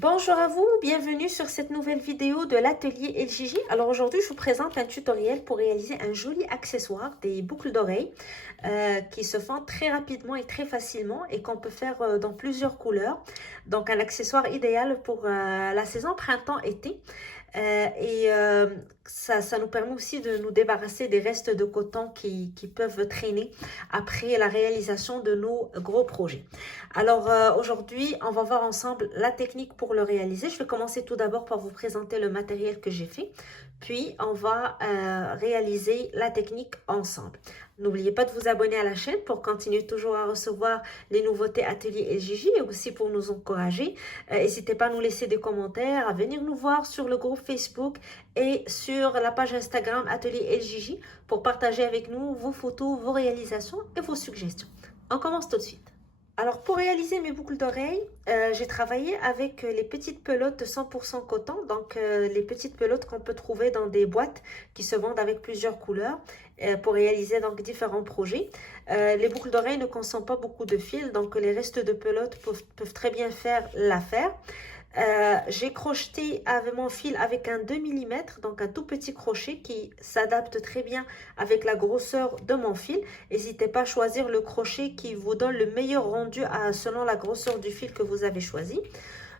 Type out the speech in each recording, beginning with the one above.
Bonjour à vous, bienvenue sur cette nouvelle vidéo de l'atelier LJJ. Alors aujourd'hui, je vous présente un tutoriel pour réaliser un joli accessoire, des boucles d'oreilles qui se font très rapidement et très facilement et qu'on peut faire dans plusieurs couleurs. Donc un accessoire idéal pour la saison printemps-été. Ça nous permet aussi de nous débarrasser des restes de coton qui peuvent traîner après la réalisation de nos gros projets. Alors aujourd'hui, on va voir ensemble la technique pour le réaliser. Je vais commencer tout d'abord par vous présenter le matériel que j'ai fait. Puis, on va réaliser la technique ensemble. N'oubliez pas de vous abonner à la chaîne pour continuer toujours à recevoir les nouveautés Atelier LJJ et aussi pour nous encourager. N'hésitez pas à nous laisser des commentaires, à venir nous voir sur le groupe Facebook et sur la page Instagram Atelier LJJ pour partager avec nous vos photos, vos réalisations et vos suggestions. On commence tout de suite. Alors pour réaliser mes boucles d'oreilles, j'ai travaillé avec les petites pelotes de 100% coton, donc les petites pelotes qu'on peut trouver dans des boîtes qui se vendent avec plusieurs couleurs pour réaliser donc différents projets. Les boucles d'oreilles ne consomment pas beaucoup de fil, donc les restes de pelotes peuvent très bien faire l'affaire. J'ai crocheté avec mon fil avec un 2 mm, donc un tout petit crochet qui s'adapte très bien avec la grosseur de mon fil. N'hésitez pas à choisir le crochet qui vous donne le meilleur rendu selon la grosseur du fil que vous avez choisi.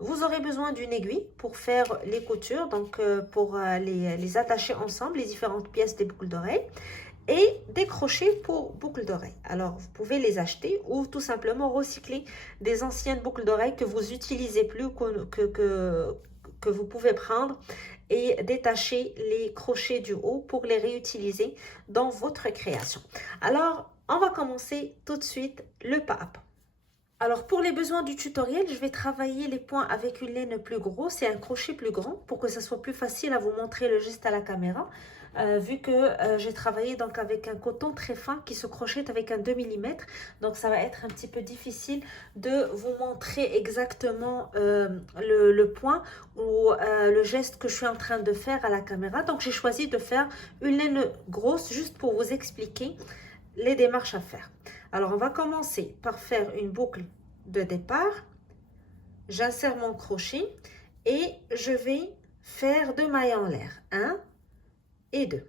Vous aurez besoin d'une aiguille pour faire les coutures, donc pour les attacher ensemble, les différentes pièces des boucles d'oreilles. Et des crochets pour boucles d'oreilles. Alors, vous pouvez les acheter ou tout simplement recycler des anciennes boucles d'oreilles que vous n'utilisez plus, que vous pouvez prendre et détacher les crochets du haut pour les réutiliser dans votre création. Alors, on va commencer tout de suite le pas à pas. Alors, pour les besoins du tutoriel, je vais travailler les points avec une laine plus grosse et un crochet plus grand pour que ça soit plus facile à vous montrer le geste à la caméra. Vu que j'ai travaillé donc avec un coton très fin qui se crochette avec un 2 mm. Donc, ça va être un petit peu difficile de vous montrer exactement le point ou le geste que je suis en train de faire à la caméra. Donc, j'ai choisi de faire une laine grosse juste pour vous expliquer les démarches à faire. Alors, on va commencer par faire une boucle de départ. J'insère mon crochet et je vais faire 2 mailles en l'air. 1 et 2.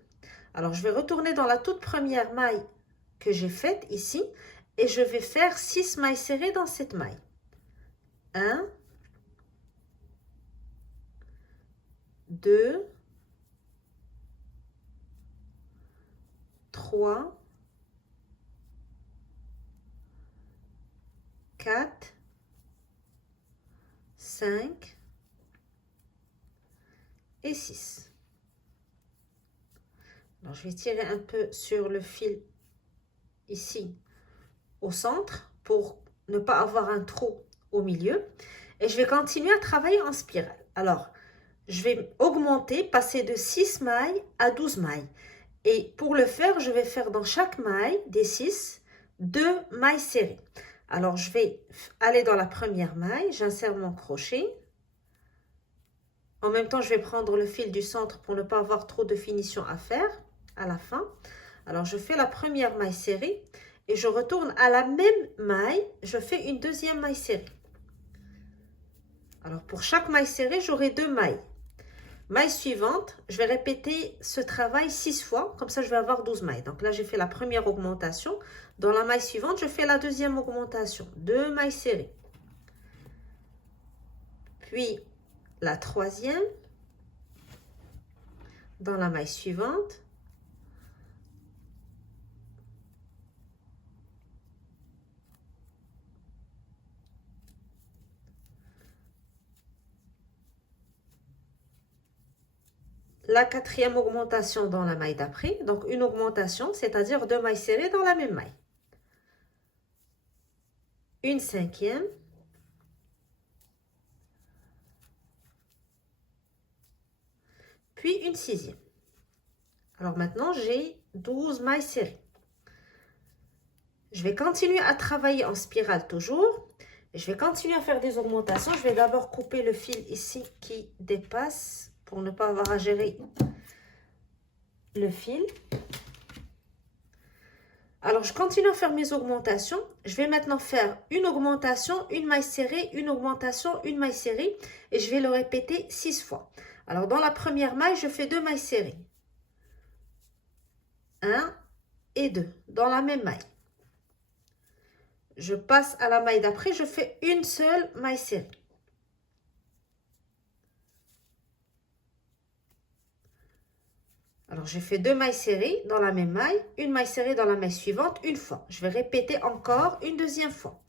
Alors, je vais retourner dans la toute première maille que j'ai faite ici et je vais faire 6 mailles serrées dans cette maille. 1, 2, 3, 4, 5 et 6. Alors, je vais tirer un peu sur le fil ici au centre pour ne pas avoir un trou au milieu. Et je vais continuer à travailler en spirale. Alors, je vais augmenter, passer de 6 mailles à 12 mailles. Et pour le faire, je vais faire dans chaque maille des 6, 2 mailles serrées. Alors, je vais aller dans la première maille, j'insère mon crochet. En même temps, je vais prendre le fil du centre pour ne pas avoir trop de finition à faire à la fin. Alors, je fais la première maille serrée et je retourne à la même maille, je fais une deuxième maille serrée. Alors, pour chaque maille serrée, j'aurai 2 mailles. Maille suivante, je vais répéter ce travail 6 fois, comme ça je vais avoir 12 mailles. Donc là, j'ai fait la première augmentation. Dans la maille suivante, je fais la deuxième augmentation, 2 mailles serrées. Puis la troisième, dans la maille suivante. La quatrième augmentation dans la maille d'après. Donc une augmentation, c'est-à-dire 2 mailles serrées dans la même maille. Une cinquième. Puis une sixième. Alors maintenant, j'ai 12 mailles serrées. Je vais continuer à travailler en spirale toujours. Et je vais continuer à faire des augmentations. Je vais d'abord couper le fil ici qui dépasse pour ne pas avoir à gérer le fil. Alors, je continue à faire mes augmentations. Je vais maintenant faire une augmentation, une maille serrée, une augmentation, une maille serrée. Et je vais le répéter 6 fois. Alors, dans la première maille, je fais 2 mailles serrées. 1 et 2 dans la même maille. Je passe à la maille d'après, je fais une seule maille serrée. Alors, je fais 2 mailles serrées dans la même maille, une maille serrée dans la maille suivante, une fois. Je vais répéter encore une deuxième fois.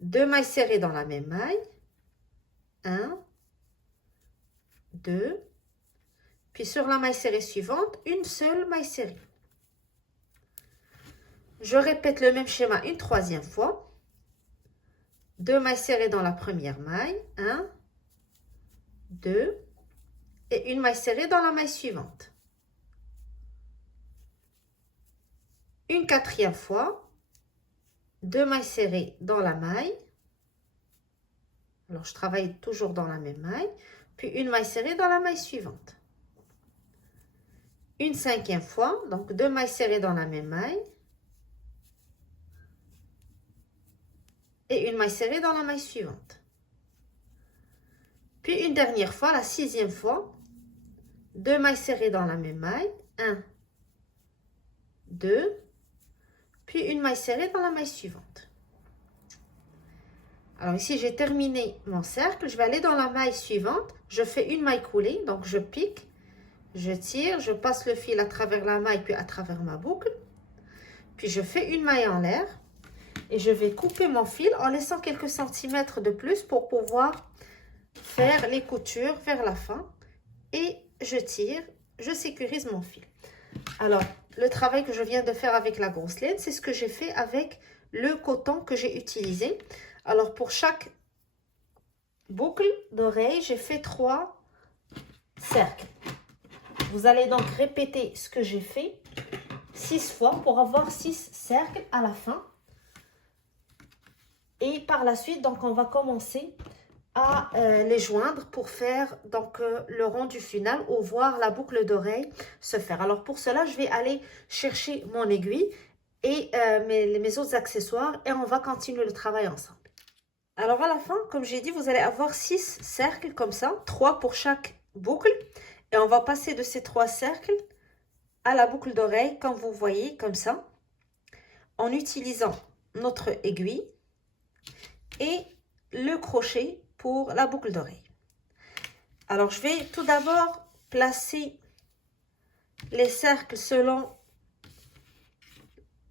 2 mailles serrées dans la même maille. 1, 2. Puis sur la maille serrée suivante, une seule maille serrée. Je répète le même schéma une troisième fois. 2 mailles serrées dans la première maille. 1, 2. Et une maille serrée dans la maille suivante. Une quatrième fois. 2 mailles serrées dans la maille. Alors, je travaille toujours dans la même maille. Puis, une maille serrée dans la maille suivante. Une cinquième fois. Donc, 2 mailles serrées dans la même maille. Et une maille serrée dans la maille suivante. Puis, une dernière fois, la sixième fois. 2 mailles serrées dans la même maille. 1, 2. Puis, une maille serrée dans la maille suivante. Alors ici, j'ai terminé mon cercle. Je vais aller dans la maille suivante. Je fais une maille coulée. Donc, je pique, je tire, je passe le fil à travers la maille, puis à travers ma boucle. Puis, je fais une maille en l'air. Et je vais couper mon fil en laissant quelques centimètres de plus pour pouvoir faire les coutures vers la fin. Et je tire, je sécurise mon fil. Alors, le travail que je viens de faire avec la grosse laine, c'est ce que j'ai fait avec le coton que j'ai utilisé. Alors, pour chaque boucle d'oreille, j'ai fait 3 cercles. Vous allez donc répéter ce que j'ai fait 6 fois pour avoir 6 cercles à la fin. Et par la suite, donc, on va commencer à les joindre pour faire donc le rendu final ou voir la boucle d'oreille se faire. Alors, pour cela, je vais aller chercher mon aiguille et mes autres accessoires et on va continuer le travail ensemble. Alors, à la fin, comme j'ai dit, vous allez avoir 6 cercles comme ça, 3 pour chaque boucle. Et on va passer de ces 3 cercles à la boucle d'oreille, comme vous voyez, comme ça, en utilisant notre aiguille et le crochet pour la boucle d'oreille. Alors, je vais tout d'abord placer les cercles selon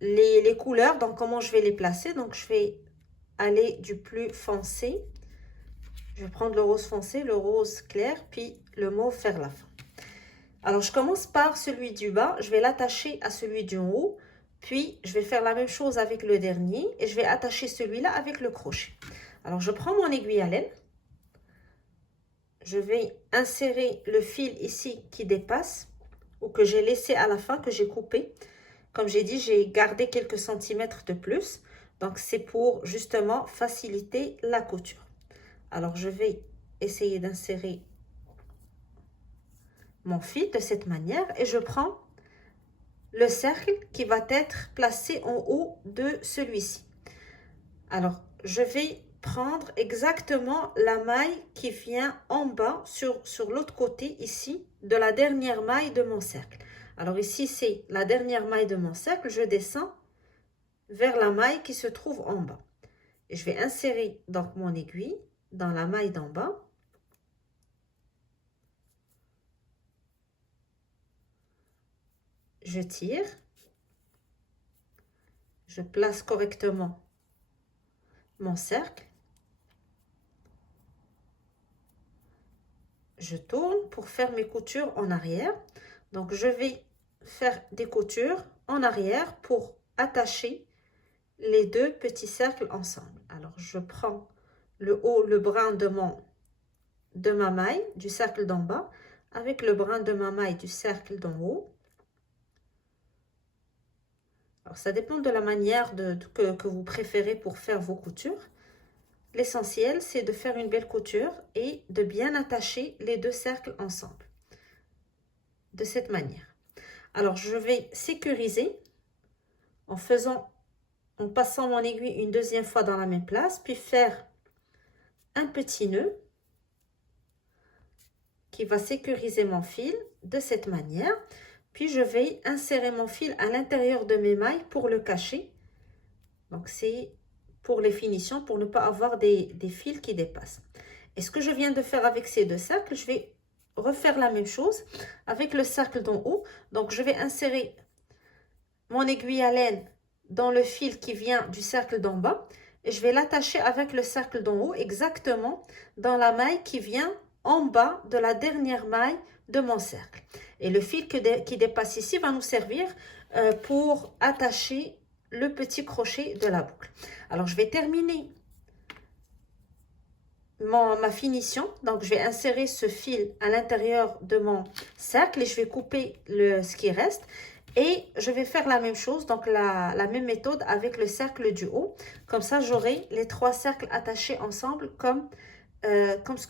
les couleurs. Donc, comment je vais les placer? Donc, je vais aller du plus foncé. Je vais prendre le rose foncé, le rose clair, puis le mauve vers la fin. Alors, je commence par celui du bas. Je vais l'attacher à celui du haut. Puis, je vais faire la même chose avec le dernier. Et je vais attacher celui-là avec le crochet. Alors, je prends mon aiguille à laine. Je vais insérer le fil ici qui dépasse ou que j'ai laissé à la fin, que j'ai coupé. Comme j'ai dit, j'ai gardé quelques centimètres de plus. Donc, c'est pour justement faciliter la couture. Alors, je vais essayer d'insérer mon fil de cette manière et je prends le cercle qui va être placé en haut de celui-ci. Alors, je vais prendre exactement la maille qui vient en bas sur l'autre côté ici de la dernière maille de mon cercle. Alors ici, c'est la dernière maille de mon cercle. Je descends vers la maille qui se trouve en bas. Et je vais insérer donc mon aiguille dans la maille d'en bas. Je tire. Je place correctement mon cercle. Je tourne pour faire mes coutures en arrière. Donc, je vais faire des coutures en arrière pour attacher les deux petits cercles ensemble. Alors, je prends le haut, le brin de ma maille du cercle d'en bas avec le brin de ma maille du cercle d'en haut. Alors, ça dépend de la manière que vous préférez pour faire vos coutures. L'essentiel, c'est de faire une belle couture et de bien attacher les deux cercles ensemble. De cette manière. Alors, je vais sécuriser en passant mon aiguille une deuxième fois dans la même place, puis faire un petit nœud qui va sécuriser mon fil de cette manière. Puis je vais insérer mon fil à l'intérieur de mes mailles pour le cacher. Donc c'est pour les finitions, pour ne pas avoir des fils qui dépassent. Et ce que je viens de faire avec ces deux cercles, je vais refaire la même chose avec le cercle d'en haut. Donc je vais insérer mon aiguille à laine dans le fil qui vient du cercle d'en bas. Et je vais l'attacher avec le cercle d'en haut exactement dans la maille qui vient en bas de la dernière maille de mon cercle. Et le fil qui dépasse ici va nous servir pour attacher le petit crochet de la boucle. Alors, je vais terminer ma finition. Donc, je vais insérer ce fil à l'intérieur de mon cercle et je vais couper ce qui reste. Et je vais faire la même chose, donc la même méthode avec le cercle du haut. Comme ça, j'aurai les 3 cercles attachés ensemble comme ce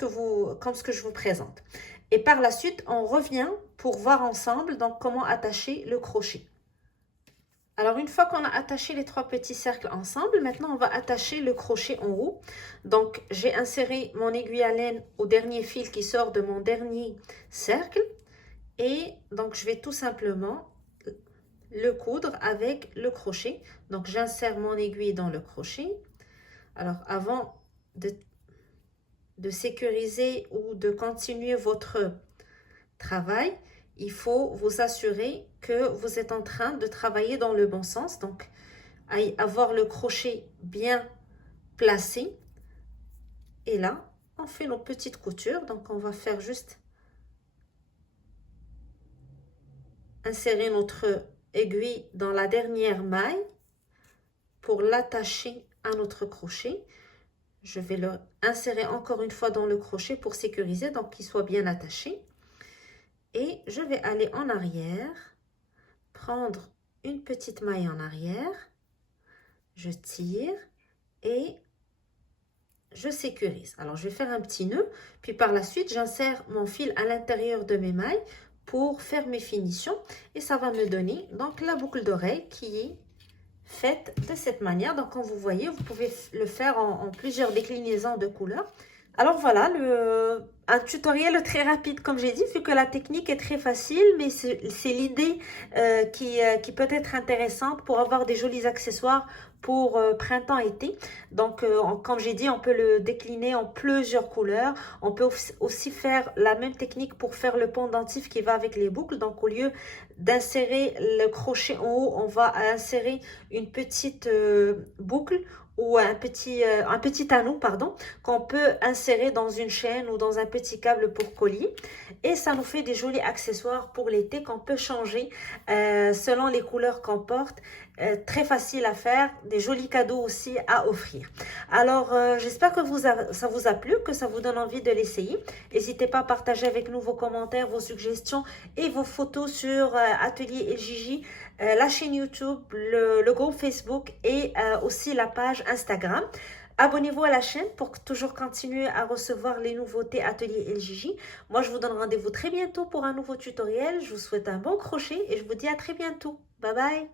que je vous présente. Et par la suite, on revient pour voir ensemble donc comment attacher le crochet. Alors, une fois qu'on a attaché les 3 petits cercles ensemble, maintenant, on va attacher le crochet en haut. Donc, j'ai inséré mon aiguille à laine au dernier fil qui sort de mon dernier cercle. Et donc, je vais tout simplement le coudre avec le crochet. Donc, j'insère mon aiguille dans le crochet. Alors, avant de sécuriser ou de continuer votre travail, il faut vous assurer que vous êtes en train de travailler dans le bon sens. Donc, avoir le crochet bien placé. Et là, on fait nos petites coutures. Donc, on va faire juste insérer notre aiguille dans la dernière maille pour l'attacher à notre crochet. Je vais le insérer encore une fois dans le crochet pour sécuriser, donc qu'il soit bien attaché. Et je vais aller en arrière, prendre une petite maille en arrière, je tire et je sécurise. Alors, je vais faire un petit nœud, puis par la suite, j'insère mon fil à l'intérieur de mes mailles pour faire mes finitions. Et ça va me donner donc la boucle d'oreille qui est faite de cette manière. Donc, comme vous voyez, vous pouvez le faire en plusieurs déclinaisons de couleurs. Alors voilà, un tutoriel très rapide comme j'ai dit, vu que la technique est très facile, mais c'est l'idée qui peut être intéressante pour avoir des jolis accessoires pour printemps-été. Donc comme j'ai dit, on peut le décliner en plusieurs couleurs. On peut aussi faire la même technique pour faire le pendentif qui va avec les boucles. Donc au lieu d'insérer le crochet en haut, on va insérer une petite boucle ou un petit anneau, pardon, qu'on peut insérer dans une chaîne ou dans un petit câble pour collier. Et ça nous fait des jolis accessoires pour l'été qu'on peut changer selon les couleurs qu'on porte. Très facile à faire, des jolis cadeaux aussi à offrir. Alors, j'espère que ça vous a plu, que ça vous donne envie de l'essayer. N'hésitez pas à partager avec nous vos commentaires, vos suggestions et vos photos sur Atelier LJJ, la chaîne YouTube, le groupe Facebook et aussi la page Instagram. Abonnez-vous à la chaîne pour toujours continuer à recevoir les nouveautés Atelier LJJ. Moi, je vous donne rendez-vous très bientôt pour un nouveau tutoriel. Je vous souhaite un bon crochet et je vous dis à très bientôt. Bye bye!